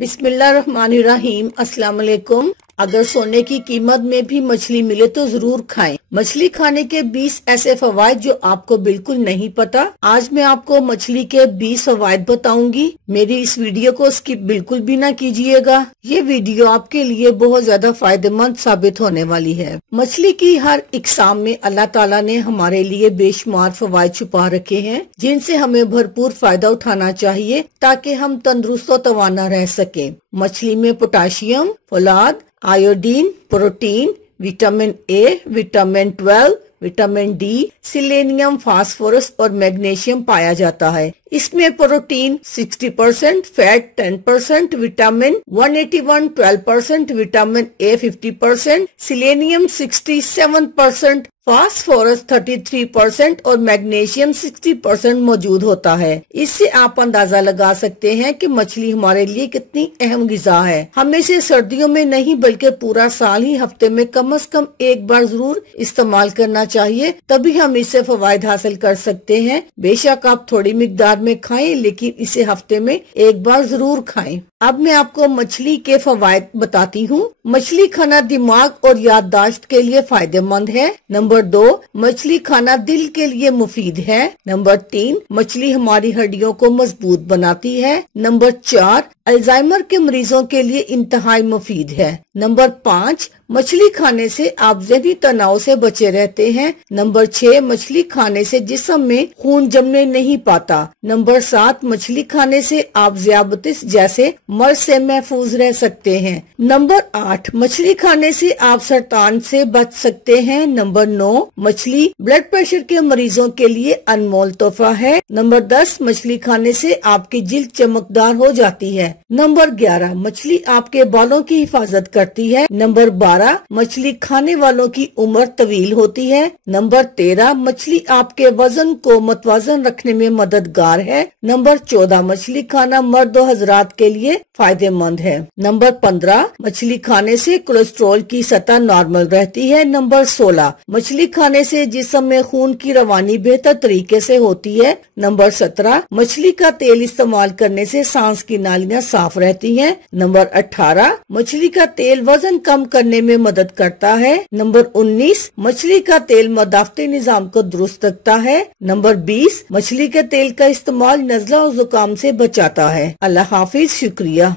बिस्मिल्लाहिर्रहमानिर्रहीम। अस्सलाम वालेकुम। अगर सोने की कीमत में भी मछली मिले तो जरूर खाएं। मछली खाने के 20 ऐसे फवायद जो आपको बिल्कुल नहीं पता। आज मैं आपको मछली के 20 फवायद बताऊंगी। मेरी इस वीडियो को स्किप बिल्कुल भी ना कीजिएगा। ये वीडियो आपके लिए बहुत ज्यादा फायदेमंद साबित होने वाली है। मछली की हर इकसाम में अल्लाह ताला ने हमारे लिए बेशुमार फवायद छुपा रखे हैं, जिनसे हमें भरपूर फायदा उठाना चाहिए ताकि हम तंदुरुस्त और तवाना रह सके। मछली में पोटाशियम, फौलाद, iodine, protein, vitamin A, vitamin 12, vitamin D, selenium, phosphorus और मैग्नीशियम पाया जाता है। इसमें protein 60%, fat 10%, vitamin 181 12%, vitamin A 50%, selenium 67%, phosphorus 33% और मैग्नीशियम 60% मौजूद होता है। इससे आप अंदाजा लगा सकते हैं कि मछली हमारे लिए कितनी अहम गिज़ा है। हमें इसे सर्दियों में नहीं बल्कि पूरा साल ही हफ्ते में कम से कम एक बार जरूर इस्तेमाल करना चाहिए, तभी हम इससे फवायद हासिल कर सकते हैं। बेशक आप थोड़ी मिकदार में खाएं, लेकिन इसे हफ्ते में एक बार जरूर खाएं। अब मैं आपको मछली के फवायद बताती हूँ। मछली खाना दिमाग और याददाश्त के लिए फायदेमंद है। नंबर 2, मछली खाना दिल के लिए मुफीद है। नंबर 3, मछली हमारी हड्डियों को मजबूत बनाती है। नंबर 4, अल्जाइमर के मरीजों के लिए इंतहाई मुफीद है। नंबर 5, मछली खाने से आप ज़हनी तनाव से बचे रहते हैं। नंबर 6, मछली खाने से जिस्म में खून जमने नहीं पाता। नंबर 7, मछली खाने से आप ज़ियाबतीस जैसे मर्ज से महफूज रह सकते हैं। नंबर 8, मछली खाने से आप सरतान से बच सकते हैं। नंबर 9, मछली ब्लड प्रेशर के मरीजों के लिए अनमोल तोहफा है। नंबर 10, मछली खाने से आपकी जिल्द चमकदार हो जाती है। नंबर 11, मछली आपके बालों की हिफाजत करती है। नंबर 12, मछली खाने वालों की उम्र तवील होती है। नंबर 13, मछली आपके वजन को मतवाजन रखने में मददगार है। नंबर 14, मछली खाना मर्द और हजरात के लिए फायदेमंद है। नंबर 15, मछली खाने से कोलेस्ट्रॉल की सतह नॉर्मल रहती है। नंबर 16, मछली खाने से जिस्म में खून की रवानी बेहतर तरीके से होती है। नंबर 17, मछली का तेल इस्तेमाल करने से सांस की नालियां साफ रहती हैं। नंबर 18, मछली का तेल वजन कम करने में मदद करता है। नंबर 19, मछली का तेल मदाफती निजाम को दुरुस्त रखता है। नंबर 20, मछली के तेल का इस्तेमाल नज़ला और जुकाम से बचाता है। अल्लाह हाफिज, शुक्रिया।